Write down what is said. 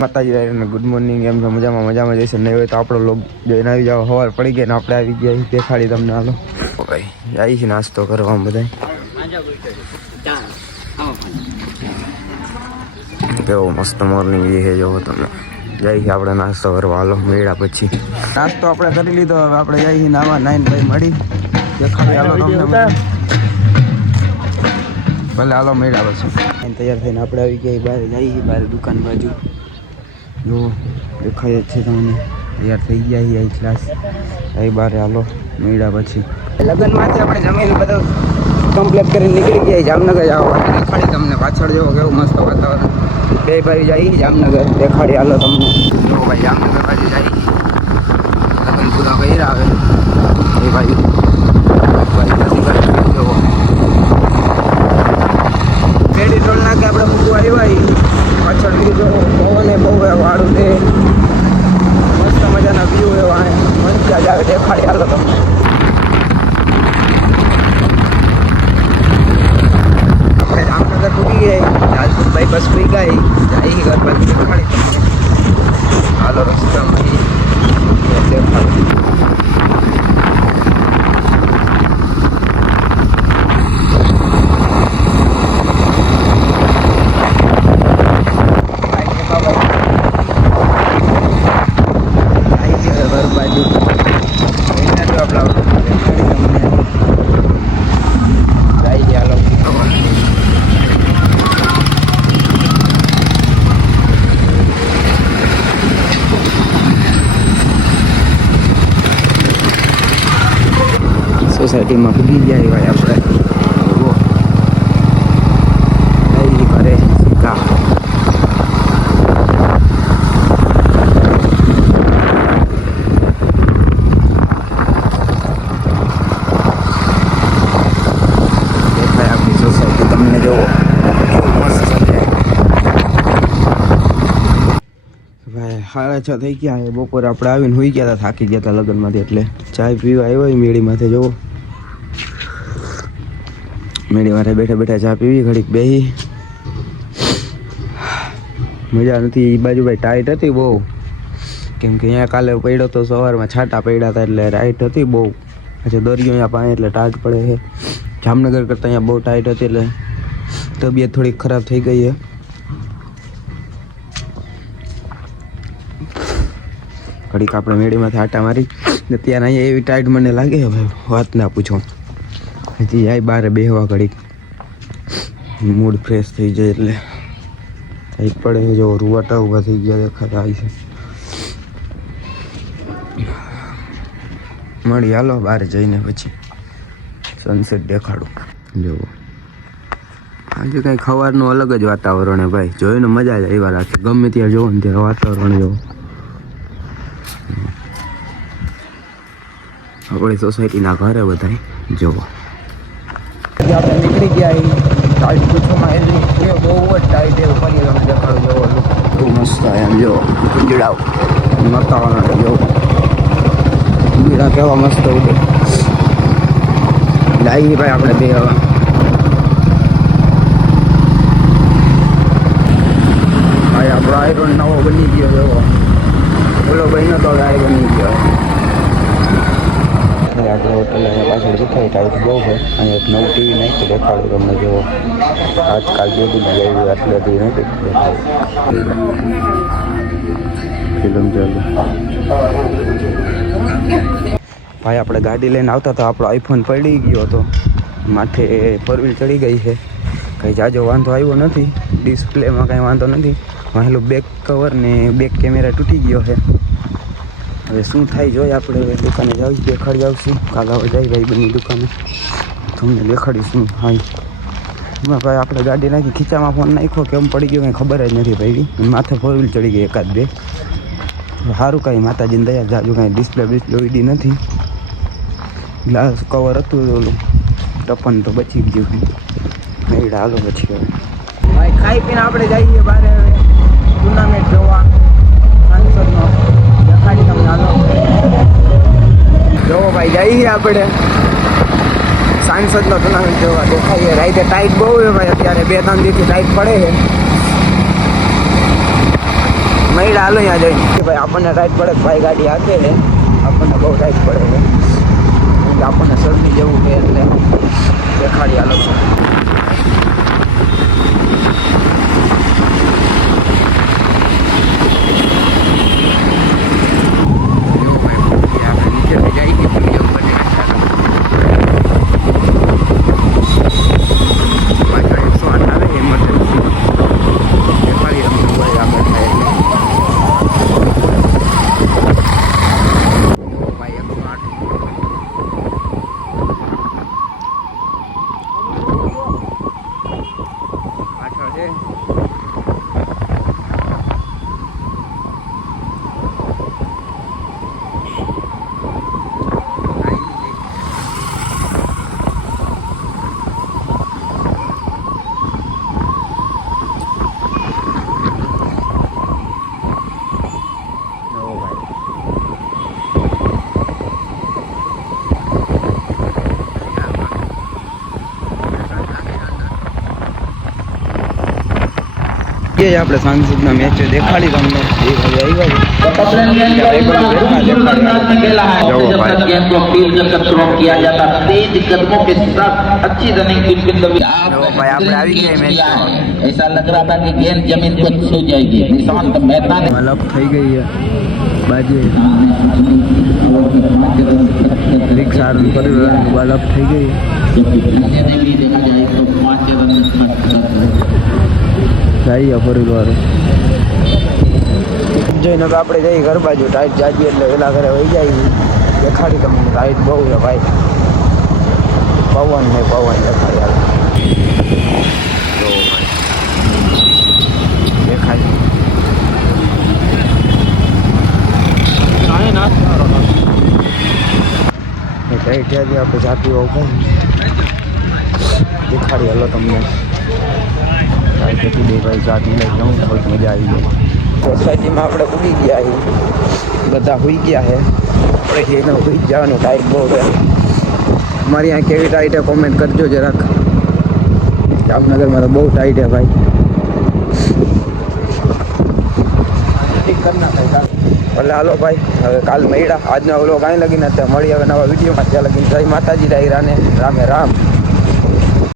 માતાજી good morning. એમ છો? મજામાં જઈશે નહીં હોય તો આપણો લોક જોઈને આવી જાવ. સવાર પડી ગઈ ને આપણે આવી ગયા દેખાડી તમને. હાલો ભાઈ આવી છે નાસ્તો કરવા બધા. કેવો મસ્ત મોર્નિંગ એ છે જોવો તમે. જાય છે આપણે નાસ્તો કરવા. હાલો મેળા પછી નાસ્તો આપણે કરી લીધો. હવે આપણે જઈએ નાવા નાઈન ભાઈ મળી દેખાડી. હાલો તમને ભલે હાલો મેળા પછી તૈયાર થઈને આપણે આવી ગયા બહાર. જઈએ બહાર દુકાન બાજુ. જો દેખાય જ છે તમને. તૈયાર થઈ ગયા ક્લાસ આવી બારે. હાલો મેળા પછી લગ્નમાંથી આપણે જમીન બધું કમ્પ્લીટ કરીને નીકળી ગયા જામનગર જવા. દેખાડી તમને પાછળ જેવો કેવું મસ્ત વાતાવરણ. બે ભાઈ જાય જામનગર દેખાડી. હાલો તમને જો ભાઈ જામનગર બાજુ જાય લગ્ન પૂરા કરી આવે એ ભાઈ નથી કરે. જોવો પેડી ટોલ નાખે આપણે મૂકવા આવ્યા. પાછળ બીજો પવન બહુ વાળું છે. મસ્ત મજાના વ્યૂ એવા મજા જ આવે. દેખાડી હાલો તમને. આપણે જામનગર ડૂબી ગયા. રાજપૂતભાઈ બસ પી ગઈ જાય ઘર બાજુ. દેખાડી હાલો રસ્તામાં દેખાડી. સોસાયટીમાં પૂગી ગયા ભાઈ આપણે. ઘરે સીધા દેખાય આપણી સોસાયટી તમને. જોવો મસ્ત છે ભાઈ. 6:30 થઈ ગયા. બપોરે આપણે આવીને હોઈ ગયા હતા. થાકી ગયા હતા લગ્નમાંથી એટલે ચાય પીવા આવ્યો મેળીમાંથી. જોવો મેળી મારે બેઠા બેઠા ચા પીવી. ઘડીક બેહી મજા નથી. એ બાજુ ભાઈ ટાઈટ હતી બહુ. કેમ કે અહીંયા કાલે પડ્યો તો સવારમાં છાંટા પડ્યા હતા એટલે ટાઈટ હતી બહુ. પછી દરિયો અહીંયા પાણી એટલે ટાઈટ પડે છે. જામનગર કરતાં અહીંયા બહુ ટાઈટ હતી એટલે તબિયત થોડીક ખરાબ થઈ ગઈ છે. ઘડીક આપણે મેળીમાંથી આટા મારી ને ત્યાં અહીંયા એવી ટાઈટ મને લાગે હવે વાત ના પૂછો. હજી આય બારે બેહવા ઘડીક મૂડ ફ્રેશ થઈ જાય એટલે ટાઈટ પડે. જો રૂવાટા ઊભા થઈ ગયા દેખાતા આવી છે. મળી હાલો બહાર જઈને પછી સનસેટ દેખાડું. જુઓ આજે કંઈ ખવારનું અલગ જ વાતાવરણ હે ભાઈ. જોઈને મજા જ આવ્યા રાખે. ગમે ત્યાં જોવો ને ત્યારે વાતાવરણ જોવો. આપણી સોસાયટીના ઘરે બધા જોવો. આપણે નીકળી ગયા. ટાઈટ પૂછવામાં એની બહુ જ ટાઈટ એવું કરી તમે દેખાડો. જોવો બહુ મસ્ત એમ જો ગીડાઓ વાતાવરણ જો ગીડા કેવા મસ્ત ઉડે. લાવી ભાઈ આપણે બે હવે ભાઈ આપણો આયરન નવો બની ગયો. એવો ઓલો ભાઈ નતો આયરન બની ગયો. આપણે હોટલ અહીંયા પાછળ દેખાય ટાઈટ બહુ છે. અહીંયા એક નવું ટીવી નાખી દેખાડું તમને. જેવો આજકાલ જે બધી આવી આટલી બધી નથી ફિલ્મ ચાલુ. ભાઈ આપણે ગાડી લઈને આવતા તો આપણો આઈફોન પડી ગયો હતો. માથે 4 વ્હીલ ચડી ગઈ છે. કંઈ જાજો વાંધો આવ્યો નથી. ડિસ્પ્લેમાં કાંઈ વાંધો નથી. વાહેલું બેક કવર ને બેક કેમેરા તૂટી ગયો છે. હવે શું થાય જોઈએ આપણે. હવે દુકાને જાવ દેખાડી આવશું. કાલે હવે જાય ભાઈ બંને દુકાને તમને દેખાડીશું. હા ભાઈ આપણે ગાડી નાખી ખીચામાં ફોન નાખ્યો કેમ પડી ગયો કંઈ ખબર જ નથી પડી. માથે 4 વ્હીલ ચડી ગઈ એકાદ બે. સારું કાંઈ માતાજીને દયા જાજુ કાંઈ ડિસ્પ્લે ઉડી નથી. ગ્લાસ કવર હતું ઓલું ટપન તો બચી ગયું. નહીં હાલો પછી હવે ભાઈ ખાઈ પીને આપણે જઈએ બહાર. હવે ટુર્નામેન્ટ જોવા સાંસદનો દેખાડી તમને. હાલો જોવો ભાઈ જઈએ આપણે સાંસદનો ટુર્નામેન્ટ જોવા. દેખાઈએ રાઈતે ટાઈટ બહુ છે ભાઈ. અત્યારે 2-3 દિવસથી ટાઈટ પડે છે. મહિલા હાલો અહીંયા જઈને ભાઈ આપણને ટાઈટ પડે ભાઈ ગાડી હાકે ને આપણને બહુ ટાઈટ પડે છે કે આપણને શરદી જેવું છે એટલે દેખાડી હાલો ये આપણે સાંસદના મેચ દેખાડી તમને એ ऐसा लग रहा था कि गेंद जमीन को छू जाएगी निशांत मैदान अलग થઈ गई है बाजे रिक्शा परिवार अलग થઈ गई જઈએ પરિવાર જઈને આપણે જઈએ ઘર બાજુ ટાઈટ જાજી એટલે પેલા ઘરે વહી જાય દેખાડી તમને ટાઈટ બહુ છે ભાઈ પવન ને પવન દેખાડી આવે દેખાય ટાઈટ ત્યાંથી આપણે જાતી હોવ દેખાડી હલો તમને ભાઈ જાતી લઈ જાઉં થોડીક મજા આવી ગઈ સોસાયટીમાં આપણે ઉગી ગયા છીએ બધા હોઈ ગયા છે આપણે એને હોઈ જવાનું ટાઈટ બહુ છે અમારી અહીંયા કેવી ટાઈટ છે કોમેન્ટ કરજો જરાક જામનગરમાં તો બહુ ટાઈટ છે ભાઈ ઠીક કરી નાખાય એટલે હાલો ભાઈ હવે કાલ મળ્યા આજનો ઓલો કાંઈ લગીને અત્યારે મળી હવે નવા વિડીયોમાં ત્યાં લગીને જય માતાજી રાને રામે રામ